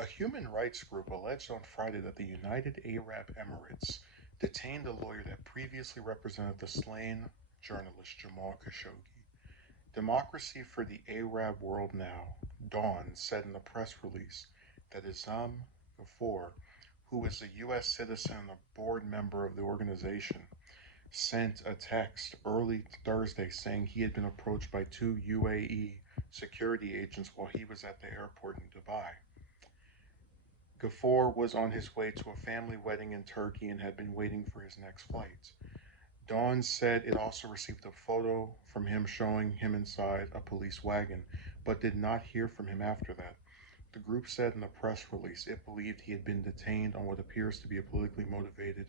A human rights group alleged on Friday that the United Arab Emirates detained a lawyer that previously represented the slain journalist Jamal Khashoggi. Democracy for the Arab World Now, Dawn, said in a press release that Isam Ghafoor, who is a U.S. citizen and a board member of the organization, sent a text early Thursday saying he had been approached by two UAE security agents while he was at the airport in Dubai. Ghafoor was on his way to a family wedding in Turkey and had been waiting for his next flight. Dawn said it also received a photo from him showing him inside a police wagon, but did not hear from him after that. The group said in a press release it believed he had been detained on what appears to be a politically motivated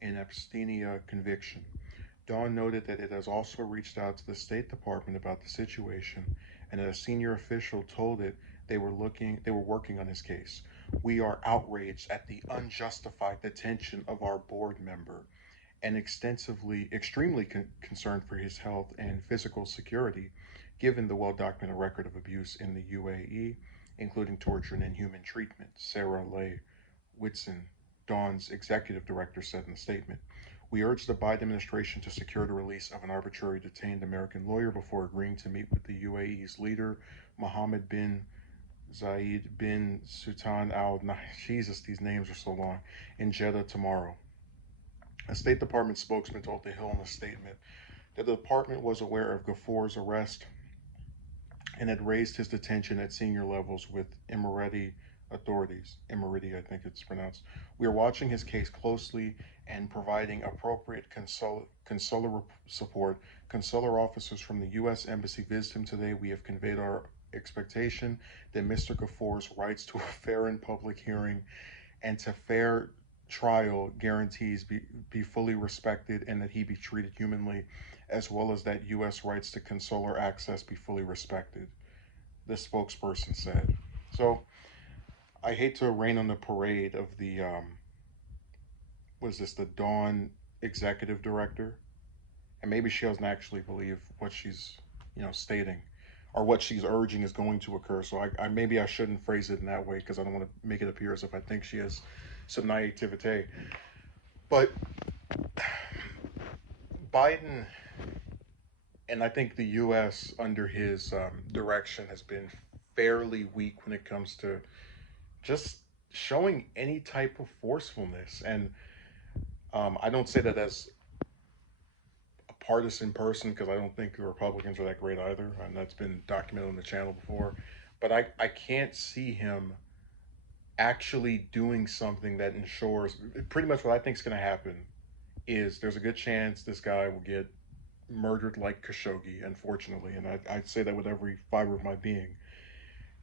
in absentia conviction. Dawn noted that it has also reached out to the State Department about the situation and that a senior official told it they were working on his case. We are outraged at the unjustified detention of our board member and extremely concerned for his health and physical security, given the well documented record of abuse in the UAE, including torture and inhuman treatment, Sarah Leigh Whitson, Dawn's executive director, said in a statement. We urge the Biden administration to secure the release of an arbitrarily detained American lawyer before agreeing to meet with the UAE's leader, Mohammed bin Zayed bin Sultan Al Nahyan. Jesus, these names are so long. In Jeddah tomorrow. A State Department spokesman told The Hill in a statement that the department was aware of Ghafoor's arrest and had raised his detention at senior levels with Emirati authorities. Emirati, I think it's pronounced. We are watching his case closely and providing appropriate consular support. Consular officers from the U.S. Embassy visited him today. We have conveyed our expectation that Mr. Ghafoor's rights to a fair and public hearing and to fair trial guarantees be fully respected and that he be treated humanly, as well as that U.S. rights to consular access be fully respected, the spokesperson said. So I hate to rain on the parade of the, was this the Dawn executive director? And maybe she doesn't actually believe what she's, stating or what she's urging is going to occur. So I maybe I shouldn't phrase it in that way because I don't want to make it appear as if I think she has some naivete. But Biden, and I think the U.S. under his direction has been fairly weak when it comes to just showing any type of forcefulness. And I don't say that as a partisan person because I don't think the Republicans are that great either, and that's been documented on the channel before. But I can't see him actually doing something that ensures pretty much what I think is going to happen is there's a good chance this guy will get murdered like Khashoggi, unfortunately, and I'd say that with every fiber of my being.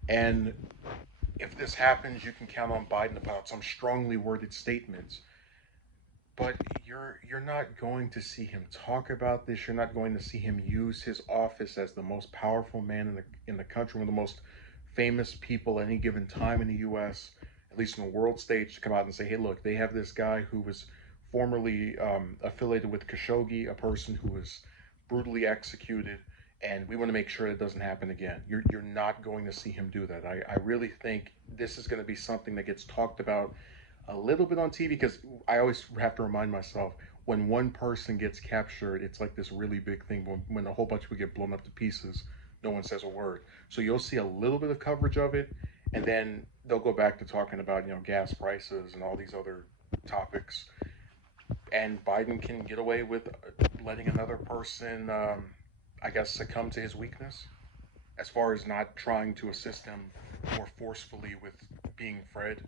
And if this happens, you can count on Biden to put out some strongly worded statements. But you're not going to see him talk about this. You're not going to see him use his office as the most powerful man in the country, one of the most famous people at any given time in the U.S., at least on the world stage, to come out and say, "Hey, look, they have this guy who was formerly affiliated with Khashoggi, a person who was brutally executed, and we want to make sure it doesn't happen again." You're not going to see him do that. I really think this is going to be something that gets talked about a little bit on TV because I always have to remind myself when one person gets captured, it's like this really big thing. When a whole bunch of people get blown up to pieces, no one says a word. So you'll see a little bit of coverage of it, and then they'll go back to talking about gas prices and all these other topics. And Biden can get away with letting another person, I guess, succumb to his weakness as far as not trying to assist him more forcefully with being Fred